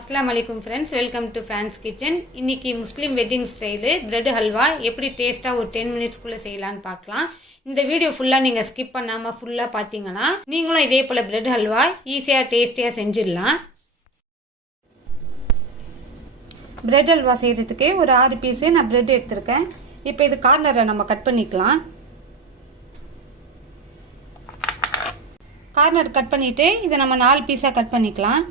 அஸ்லாம் வலைக்கும் friends welcome to fans kitchen இன்னைக்கு Muslim wedding style bread halwa எப்படி டேஸ்ட்டாக ஒரு டென் மினிட்ஸ்க்குள்ளே செய்யலான்னு பார்க்கலாம். இந்த வீடியோ ஃபுல்லாக நீங்கள் ஸ்கிப் பண்ணாமல் ஃபுல்லாக பார்த்தீங்கன்னா நீங்களும் இதே போல் ப்ரெட் ஹல்வா ஈஸியாக டேஸ்டியாக செஞ்சிடலாம். ப்ரெட் ஹல்வா செய்கிறதுக்கு ஒரு ஆறு பீஸு நான் ப்ரெட் எடுத்திருக்கேன். இப்போ இது கார்னரை நம்ம கட் பண்ணிக்கலாம். கார்னர் கட் பண்ணிவிட்டு இதை நம்ம நாலு பீஸாக கட் பண்ணிக்கலாம்.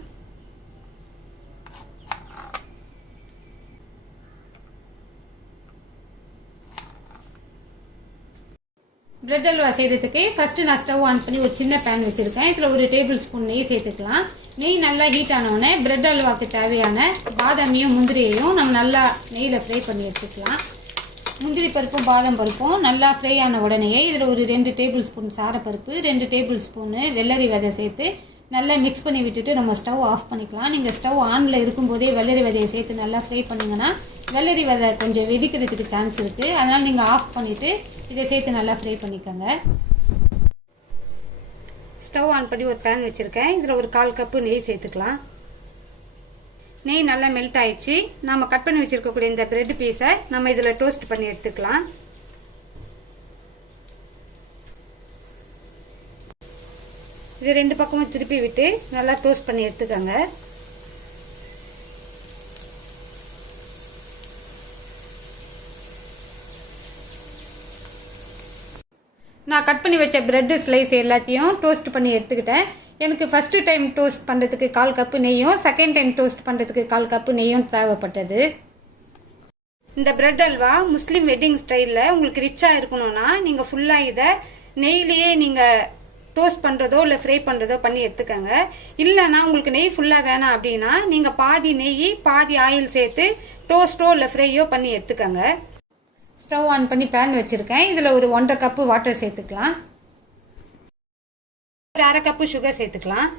பிரெட் அல்வா செய்கிறதுக்கு ஃபஸ்ட்டு நான் ஸ்டவ் ஆன் பண்ணி ஒரு சின்ன பேன் வச்சுருக்கேன். இதில் ஒரு டேபிள் ஸ்பூன் நெய் சேர்த்துக்கலாம். நெய் நல்லா ஹீட் ஆனவுடனே பிரெட் அல்வாக்கு தேவையான பாதாமியும் முந்திரியையும் நம்ம நல்லா நெய்யில் ஃப்ரை பண்ணி எடுத்துக்கலாம். முந்திரி பருப்பும் பாதாம் பருப்பும் நல்லா ஃப்ரை ஆன உடனேயே இதில் ஒரு ரெண்டு டேபிள் ஸ்பூன் சாரப்பருப்பு ரெண்டு டேபிள் ஸ்பூனு வெள்ளரி விதை சேர்த்து நல்லா மிக்ஸ் பண்ணி விட்டுட்டு நம்ம ஸ்டவ் ஆஃப் பண்ணிக்கலாம். நீங்கள் ஸ்டவ் ஆனில் இருக்கும்போதே வெள்ளரி விதையை சேர்த்து நல்லா ஃப்ரை பண்ணிங்கன்னா வெள்ளரி விதை கொஞ்சம் வெடிக்கிறதுக்கு சான்ஸ் இருக்குது அதனால் நீங்கள் ஆஃப் பண்ணிவிட்டு இதை சேர்த்து நல்லா ஃப்ரை பண்ணிக்கோங்க. ஸ்டவ் ஆன் பண்ணி ஒரு பேன் வச்சுருக்கேன். இதில் ஒரு கால் கப்பு நெய் சேர்த்துக்கலாம். நெய் நல்லா மெல்ட் ஆயிடுச்சு. நாம் கட் பண்ணி வச்சுருக்கக்கூடிய இந்த ப்ரெட் பீஸை நம்ம இதில் டோஸ்ட் பண்ணி எடுத்துக்கலாம். இது ரெண்டு பக்கமும் திருப்பி விட்டு நல்லா டோஸ்ட் பண்ணி எடுத்துக்கோங்க. நான் கட் பண்ணி வச்ச ப்ரெட்டு ஸ்லைஸ் எல்லாத்தையும் டோஸ்ட் பண்ணி எடுத்துக்கிட்டேன். எனக்கு ஃபஸ்ட்டு டைம் டோஸ்ட் பண்ணுறதுக்கு கால் கப்பு நெய்யும் செகண்ட் டைம் டோஸ்ட் பண்ணுறதுக்கு கால் கப்பு நெய்யும் தேவைப்பட்டது. இந்த பிரெட் அல்வா முஸ்லீம் வெட்டிங் ஸ்டைலில் உங்களுக்கு ரிச்சாக இருக்கணும்னா நீங்கள் ஃபுல்லாக இதை நெய்லேயே நீங்கள் டோஸ்ட் பண்ணுறதோ இல்லை ஃப்ரை பண்ணுறதோ பண்ணி எடுத்துக்கோங்க. இல்லைனா உங்களுக்கு நெய் ஃபுல்லாக வேணாம் அப்படின்னா நீங்கள் பாதி நெய் பாதி ஆயில் சேர்த்து டோஸ்ட்டோ இல்லை ஃப்ரையோ பண்ணி எடுத்துக்கோங்க. ஸ்டவ் ஆன் பண்ணி பேன் வச்சுருக்கேன். இதில் ஒரு ஒன்றரை கப்பு வாட்டர் சேர்த்துக்கலாம். ஒரு அரை கப்பு சுகர் சேர்த்துக்கலாம்.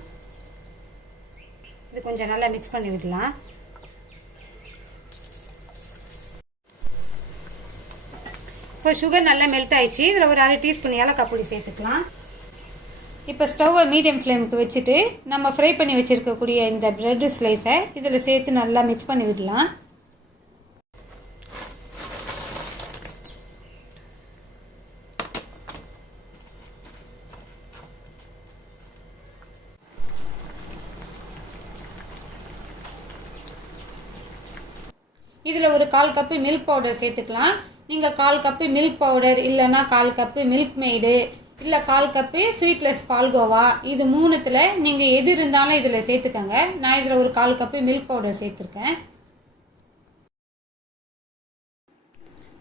இது கொஞ்சம் நல்லா மிக்ஸ் பண்ணி விடலாம். இப்போ சுகர் நல்லா மெல்ட் ஆயிடுச்சு. இதில் ஒரு அரை டீஸ்பூன் ஏலக்காய் பொடி சேர்த்துக்கலாம். இப்போ ஸ்டவ்வை மீடியம் ஃப்ளேமுக்கு வச்சுட்டு நம்ம ஃப்ரை பண்ணி வச்சுருக்கக்கூடிய இந்த ப்ரெட் ஸ்லைஸை இதில் சேர்த்து நல்லா மிக்ஸ் பண்ணி விடலாம். இதில் ஒரு கால் கப்பு மில்க் பவுடர் சேர்த்துக்கலாம். நீங்கள் கால் கப்பு மில்க் பவுடர் இல்லைன்னா கால் கப்பு மில்க் மெய்டு இல்லை கால் கப்பு ஸ்வீட்லெஸ் பால்கோவா இது மூணுத்தில் நீங்கள் எது இருந்தாலும் இதில் சேர்த்துக்கோங்க. நான் இதில் ஒரு கால் கப்பு மில்க் பவுடர் சேர்த்துருக்கேன்.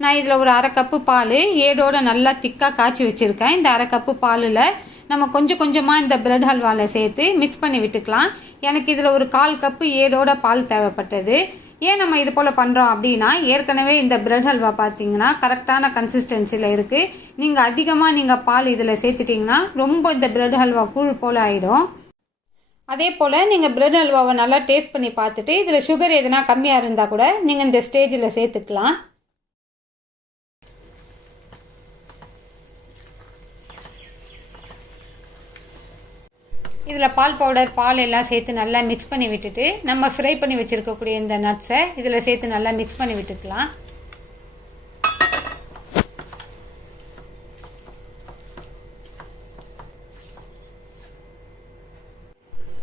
நான் இதில் ஒரு அரை கப்பு பால் ஏடோட நல்லா திக்காக காய்ச்சி வச்சுருக்கேன். இந்த அரை கப்பு பாலில் நம்ம கொஞ்சம் கொஞ்சமாக இந்த பிரெட் ஹல்வாவில் சேர்த்து மிக்ஸ் பண்ணி விட்டுக்கலாம். எனக்கு இதில் ஒரு கால் கப்பு ஏடோட பால் தேவைப்பட்டது. ஏன் நம்ம இது போல் பண்ணுறோம் அப்படின்னா ஏற்கனவே இந்த பிரெட் ஹல்வா பார்த்தீங்கன்னா கரெக்டான கன்சிஸ்டன்சியில் இருக்குது நீங்கள் அதிகமாக நீங்கள் பால் இதில் சேர்த்துட்டிங்கன்னா ரொம்ப இந்த பிரெட் ஹல்வா கூழ் போல் ஆகிடும் அதே போல் நீங்கள் பிரெட் அல்வாவை நல்லா டேஸ்ட் பண்ணி பார்த்துட்டு இதில் சுகர் எதுனா கம்மியாக இருந்தால் கூட நீங்கள் இந்த ஸ்டேஜில் சேர்த்துக்கலாம். இதில் பால் பவுடர் பால் எல்லாம் சேர்த்து நல்லா மிக்ஸ் பண்ணி விட்டுட்டு நம்ம ஃப்ரை பண்ணி வச்சுருக்கக்கூடிய இந்த நட்ஸை இதில் சேர்த்து நல்லா மிக்ஸ் பண்ணி விட்டுக்கலாம்.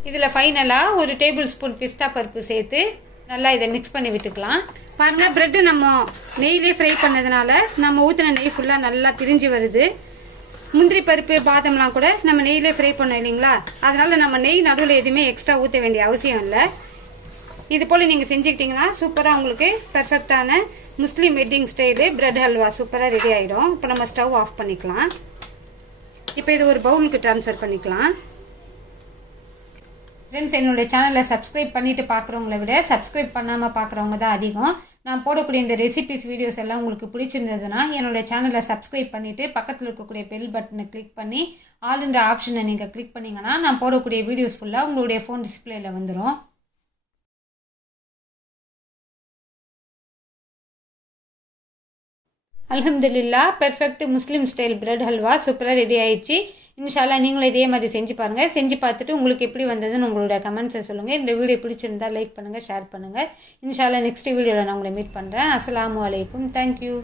இதில் ஃபைனலாக ஒரு டேபிள் ஸ்பூன் பிஸ்தா பருப்பு சேர்த்து நல்லா இதை மிக்ஸ் பண்ணி விட்டுக்கலாம். பாருங்கள் ப்ரெட்டு நம்ம நெய்லேயே ஃப்ரை பண்ணதுனால நம்ம ஊற்றின நெய் ஃபுல்லாக நல்லா பிரிஞ்சு வருது. முந்திரி பருப்பு பாதம்லாம் கூட நம்ம நெய்யிலே ஃப்ரை பண்ணோம் இல்லைங்களா? அதனால் நம்ம நெய் நடுவில் எதுவுமே எக்ஸ்ட்ரா ஊற்ற வேண்டிய அவசியம் இல்லை. இது போல் நீங்கள் செஞ்சுக்கிட்டிங்கன்னா சூப்பராக உங்களுக்கு பெர்ஃபெக்டான Muslim wedding style bread halwa சூப்பராக ரெடி ஆகிடும் இப்போ நம்ம ஸ்டவ் ஆஃப் பண்ணிக்கலாம். இப்போ இது ஒரு பவுலுக்கு ட்ரான்ஸ்ஃபர் பண்ணிக்கலாம். ஃப்ரெண்ட்ஸ் என்னுடைய சேனலை சப்ஸ்கிரைப் பண்ணிவிட்டு பார்க்குறவங்கள விட சப்ஸ்கிரைப் பண்ணாமல் பார்க்குறவங்க தான் அதிகம். நான் போடக்கூடிய இந்த ரெசிபிஸ் வீடியோஸ் எல்லாம் உங்களுக்கு பிடிச்சிருந்ததுன்னா என்னோட சேனலை சப்ஸ்கிரைப் பண்ணிவிட்டு பக்கத்தில் இருக்கக்கூடிய பெல் பட்டனை கிளிக் பண்ணி ஆளுன்ற ஆப்ஷனை நீங்கள் கிளிக் பண்ணிங்கன்னா நான் போடக்கூடிய வீடியோஸ் ஃபுல்லாக உங்களுடைய ஃபோன் டிஸ்பிளேயில் வந்துடும் அலமதுல்லா perfect Muslim style bread halwa சூப்பராக ரெடி ஆயிடுச்சு. இன்ஷால்லா நீங்களும் இதே மாதிரி செஞ்சு பாருங்கள் செஞ்சு பார்த்துட்டு உங்களுக்கு எப்படி வந்ததுன்னு உங்களோட கமெண்ட்ஸை சொல்லுங்கள் இந்த வீடியோ பிடிச்சிருந்தா லைக் பண்ணுங்கள் ஷேர் பண்ணுங்கள் இன்ஷால்லா நெக்ஸ்ட் வீடியோவில் நான் உங்களை மீட் பண்ணுறேன் அஸ்லாம் வலைக்கும் தேங்க்யூ